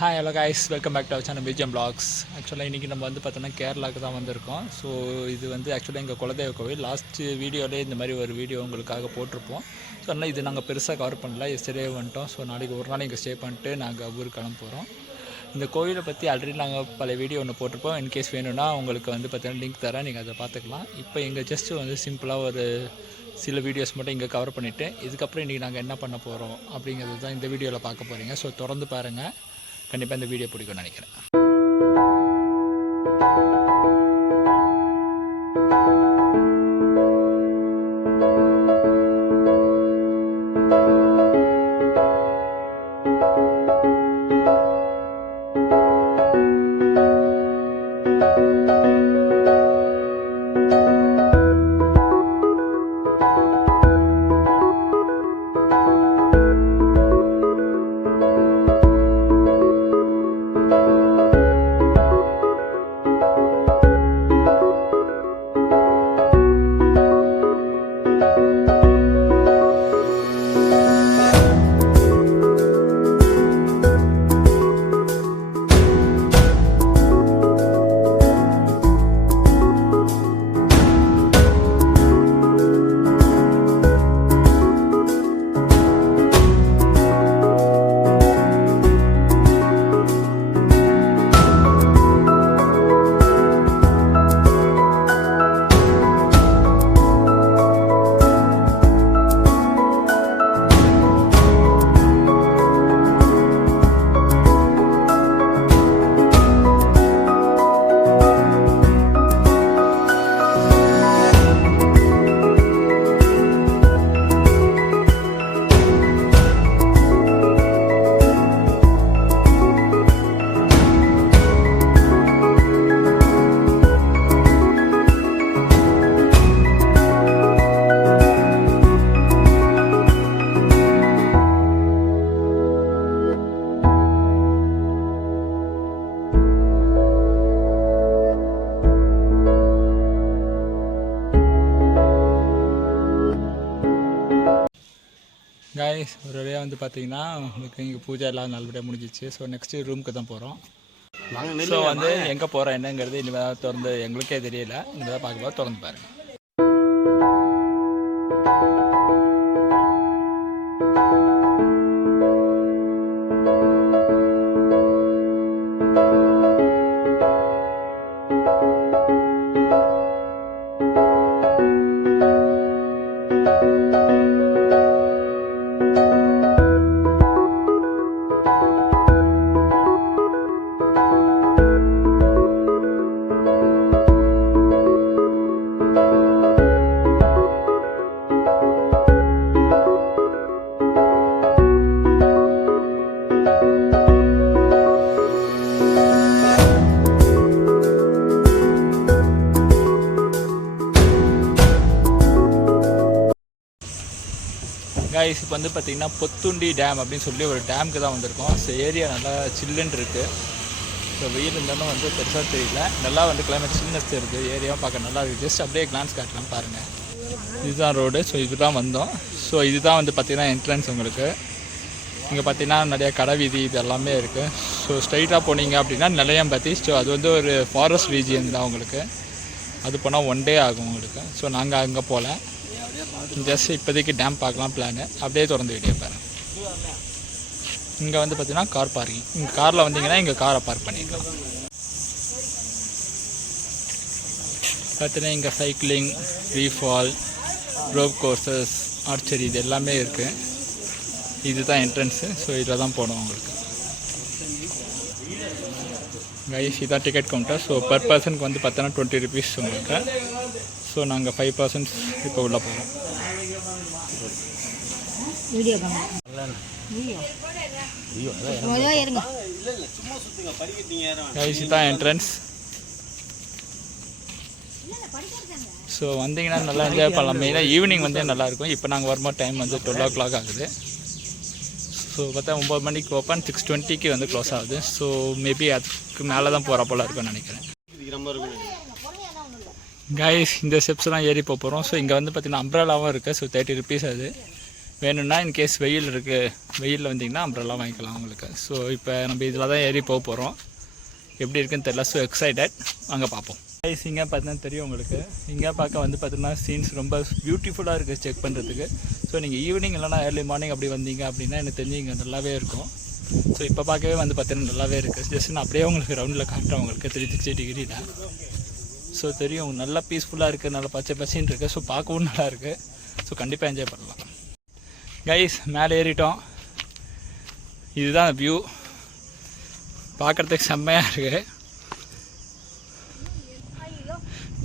Hi hello guys, welcome back to our channel BGM blogs. ஆக்சுவலாக இன்றைக்கி நம்ம வந்து பார்த்தோன்னா கேரளாவுக்கு தான் வந்திருக்கோம். ஸோ இது வந்து ஆக்சுவலாக எங்கள் குலதெய்வ கோவில். லாஸ்ட்டு வீடியோவிலே இந்த மாதிரி ஒரு வீடியோ உங்களுக்காக போட்டிருப்போம். ஸோ அதனால் இது நாங்கள் பெருசாக கவர் பண்ணல, எஸ்டர்டே வந்துட்டோம். ஸோ நாளைக்கு ஒரு நாள் இங்கே ஸ்டே பண்ணிட்டு நாங்கள் ஊருக்கு கிளம்ப போகிறோம். இந்த கோவிலை பற்றி ஆல்ரெடி நாங்கள் பல வீடியோ ஒன்று போட்டிருப்போம். இன்கேஸ் வேணும்னா உங்களுக்கு வந்து பார்த்தீங்கன்னா லிங்க் தரேன், நீங்கள் அதை பார்த்துக்கலாம். இப்போ எங்கள் ஜஸ்ட்டு வந்து சிம்பிளாக ஒரு சில வீடியோஸ் மட்டும் இங்கே கவர் பண்ணிவிட்டு இதுக்கப்புறம் இன்றைக்கி நாங்கள் என்ன பண்ண போகிறோம் அப்படிங்கிறது தான் இந்த வீடியோவில் பார்க்க போகிறீங்க. ஸோ தொடர்ந்து பாருங்கள், கண்டிப்பாக இந்த வீடியோ பிடிக்கும்னு நினைக்கிறேன். கைஸ், ஒரு வழியாக வந்து பார்த்தீங்கன்னா உங்களுக்கு இங்கே பூஜை எல்லாம் நல்லபடியாக முடிஞ்சிச்சு. ஸோ நெக்ஸ்ட்டு ரூமுக்கு தான் போகிறோம். ஸோ வந்து எங்கே போகிறோம் என்னங்கிறது இனிமேல் தான் திறந்து, எங்களுக்கே தெரியல, இனிமேல் தான் பார்க்க திறந்து பாருங்கள். கைஸ், இப்போ வந்து பார்த்திங்கன்னா பொத்துண்டி டேம் அப்படின்னு சொல்லி ஒரு டேமுக்கு தான் வந்திருக்கோம். ஸோ ஏரியா நல்லா சில்லுன்னு இருக்குது. ஸோ வெயில் இருந்தாலும் வந்து பெருசாக தெரியல, நல்லா வந்து கிளைமேட் சில்னஸ் இருக்குது. ஏரியாவும் பார்க்க நல்லா இருக்குது. ஜஸ்ட் அப்படியே கிளான்ஸ் காட்டலாம் பாருங்கள். இதுதான் ரோடு. ஸோ இதுதான் வந்தோம். ஸோ இதுதான் வந்து பார்த்திங்கன்னா என்ட்ரன்ஸ். உங்களுக்கு இங்கே பார்த்திங்கன்னா நிறையா கடை வீதி இது எல்லாமே இருக்குது. ஸோ ஸ்ட்ரைட்டாக போனீங்க அப்படின்னா நிலையம்பதி. ஸோ அது வந்து ஒரு ஃபாரஸ்ட் ரீஜியன் தான். உங்களுக்கு அது போனால் 1 டே ஆகும் உங்களுக்கு. ஸோ நாங்கள் அங்கே போகல, ஜஸ்ட் இப்போதைக்கு டேம் பார்க்கலாம் பிளானு. அப்படியே திறந்து வீடியோ பாருங்கள். இங்கே வந்து பார்த்தீங்கன்னா கார் பார்க்கிங். இங்கே காரில் வந்தீங்கன்னா இங்கே காரை பார்க் பண்ணிக்கலாம். பார்த்தீங்கன்னா இங்கே சைக்கிளிங், ஃப்ரீஃபால், ரோப் கோர்சஸ், ஆர்ச்சரி இது எல்லாமே இருக்குது. இதுதான் என்ட்ரன்ஸு. ஸோ இதில் தான் போகணும் உங்களுக்கு. கைஸ், இதான் டிக்கெட் கவுண்டர். ஸோ பர் பர்சனுக்கு வந்து பார்த்தோன்னா 20 rupees உங்களுக்கு. ஸோ நாங்கள் 5% இப்போ உள்ளே போகிறோம். கைஸ், இதான் என்ட்ரன்ஸ். ஸோ வந்தீங்கன்னா நல்லா என்ஜாய் பண்ணலாம். மெயினாக ஈவினிங் வந்து நல்லாயிருக்கும். இப்போ நாங்கள் வரும்போது டைம் வந்து 12 o'clock ஆகுது. ஸோ பார்த்தா 9 மணிக்கு ஓப்பன், 6:20 வந்து க்ளோஸ் ஆகுது. ஸோ மேபி அதுக்கு மேலே தான் போகிற போல் இருக்குன்னு நினைக்கிறேன். கைஸ், இந்த ஸ்டெப்ஸ்லாம் ஏறி போகிறோம். ஸோ இங்கே வந்து பார்த்திங்கன்னா அம்ப்ரெல்லாவும் இருக்குது. ஸோ 30 rupees அது. வேணும்னா இன்கேஸ் வெயில் இருக்குது, வெயிலில் வந்திங்கன்னா அம்ப்ரெல்லாம் வாங்கிக்கலாம் உங்களுக்கு. ஸோ இப்போ நம்ம இதில் தான் ஏறி போக போகிறோம். எப்படி இருக்குன்னு தெரியல. ஸோ எக்ஸைட்டட், வாங்க பார்ப்போம். கைஸ் இங்கே பார்த்தீங்கன்னா தெரியும் உங்களுக்கு. இங்கே பார்க்க வந்து பார்த்தீங்கன்னா சீன்ஸ் ரொம்ப பியூட்டிஃபுல்லாக இருக்குது செக் பண்ணுறதுக்கு. ஸோ நீங்கள் ஈவினிங் இல்லைனா ஏர்லி மார்னிங் அப்படி வந்தீங்க அப்படின்னா எனக்கு தெரிஞ்சு இங்கே நல்லாவே இருக்கும். ஸோ இப்போ பார்க்கவே வந்து பார்த்தீங்கன்னா நல்லாவே இருக்குது. ஜஸ்ட் நான் அப்படியே உங்களுக்கு ரவுண்டில் காட்டுறேன் உங்களுக்கு 360 டிகிரியில். ஸோ தெரியும் நல்லா பீஸ்ஃபுல்லாக இருக்குது, நல்லா பச்சை பச்சைன்னு இருக்குது. ஸோ பார்க்கவும் நல்லா இருக்குது. ஸோ கண்டிப்பாக என்ஜாய் பண்ணலாம். கைஸ் மேலே ஏறிட்டோம். இதுதான் வியூ, பார்க்குறதுக்கு செம்மையாக இருக்குது.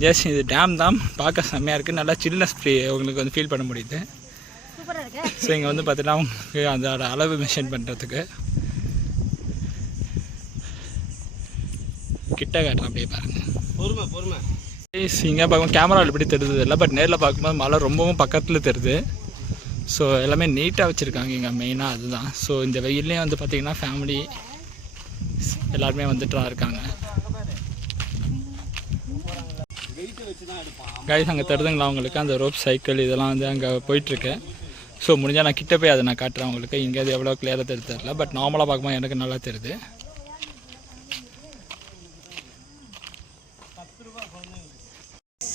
ஜஸ்ட் இது டேம் தான், பார்க்க செம்மையாக இருக்குது. நல்லா சில்னஸ் ஃப்ரீ உங்களுக்கு வந்து ஃபீல் பண்ண முடியுது. ஸோ இங்கே வந்து பார்த்தீங்கன்னா உங்களுக்கு அதோட அளவு மெஷர் பண்ணுறதுக்கு கிட்ட காட்டுறேன், அப்படியே பாருங்கள். பொறுமை இங்கே பார்க்கும் கேமராவில் எப்படி தெரியுது இல்லை, பட் நேரில் பார்க்கும்போது மலை ரொம்பவும் பக்கத்தில் தெரியுது. ஸோ எல்லாமே நீட்டாக வச்சுருக்காங்க இங்கே, மெயினாக அதுதான். ஸோ இந்த வெயிலையும் வந்து பார்த்திங்கன்னா ஃபேமிலி எல்லாருமே வந்துட்டு தான் இருக்காங்க. கைஸ் அங்கே தருதுங்களா உங்களுக்கு அந்த ரோப் சைக்கிள் இதெல்லாம் வந்து அங்கே போயிட்டுருக்கு. ஸோ முடிஞ்சால் நான் கிட்ட போய் அதை நான் காட்டுறேன் உங்களுக்கு. இங்கே அது எவ்வளோ கிளியராக தெரியல, பட் நார்மலாக பார்க்கும்போது எனக்கு நல்லா தெரியுது.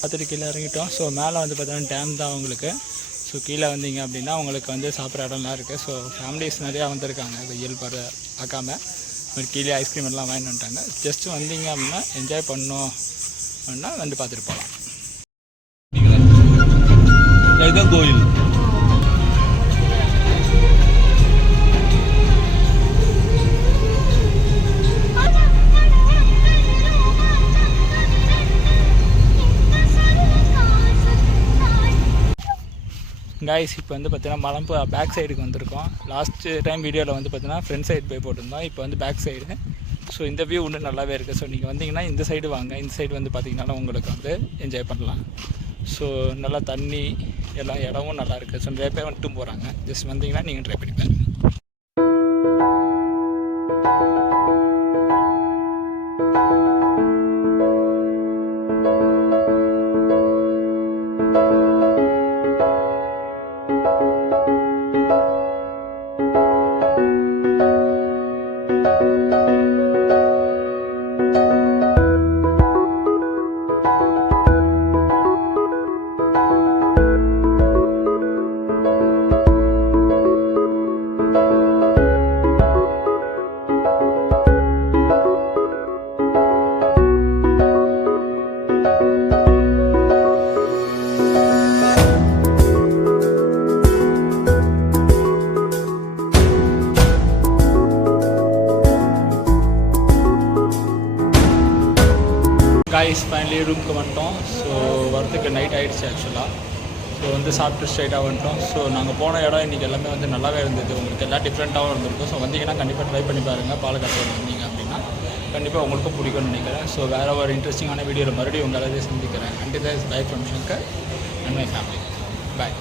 பார்த்துட்டு கீழே இறங்கிட்டோம். ஸோ மேலே வந்து பார்த்தீங்கன்னா டேம் தான் உங்களுக்கு. ஸோ கீழே வந்தீங்க அப்படின்னா உங்களுக்கு வந்து சாப்பிட்ற இடம்லாம் இருக்குது. ஸோ ஃபேமிலிஸ் நிறையா வந்திருக்காங்க வெயில் பார்க்காம. கீழே ஐஸ்கிரீம் எல்லாம் வாங்கிட்டு வந்துட்டாங்க. ஜஸ்ட்டு வந்தீங்க அப்படின்னா என்ஜாய் பண்ணோம் அப்படின்னா வந்து பார்த்துட்டு போகலாம். இதுதான் கோயில். கைஸ் இப்போ வந்து பார்த்தீங்கன்னா மலம்பு பேக் சைடுக்கு வந்திருக்கோம். லாஸ்ட் டைம் வீடியோவில் வந்து பார்த்தீங்கன்னா ஃப்ரண்ட் சைடு போய் போட்டிருந்தோம். இப்போ வந்து பேக் சைடு. ஸோ இந்த வியூ இன்னும் நல்லாவே இருக்குது. ஸோ நீங்கள் வந்தீங்கன்னா இந்த சைடு வாங்க. இந்த சைடு வந்து பார்த்திங்கன்னா உங்களுக்கு வந்து என்ஜாய் பண்ணலாம். ஸோ நல்லா தண்ணி எல்லா இடமும் நல்லா இருக்குது. ஸோ நிறைய பேர் வந்துட்டும் போகிறாங்க. ஜஸ்ட் வந்தீங்கன்னா நீங்கள் ட்ரை பண்ணி பாருங்கள். கைஸ் ஃபைனலி ரூமுக்கு வந்துட்டோம். ஸோ வரத்துக்கு நைட் ஆகிடுச்சு ஆக்சுவலாக. ஸோ வந்து சாப்பிட்டு ஸ்ட்ரைட்டாக வந்துட்டோம். ஸோ நாங்கள் போன இடம் இன்றைக்கி எல்லாமே வந்து நல்லாவே இருந்தது. உங்களுக்கு எல்லாம் டிஃப்ரெண்ட்டாகவும் இருந்திருக்கும். ஸோ வந்தீங்கன்னா கண்டிப்பாக ட்ரை பண்ணி பாருங்கள். பாலக்காட்டில் வந்தீங்க அப்படின்னா கண்டிப்பாக உங்களுக்கும் பிடிக்கும்னு நினைக்கிறேன். ஸோ வேறு ஒரு இன்ட்ரெஸ்டிங்கான வீடியோவில் மறுபடியும் உங்கள் எல்லாத்தையும் சந்திக்கிறேன். And is by from Shankar and my family. Bye.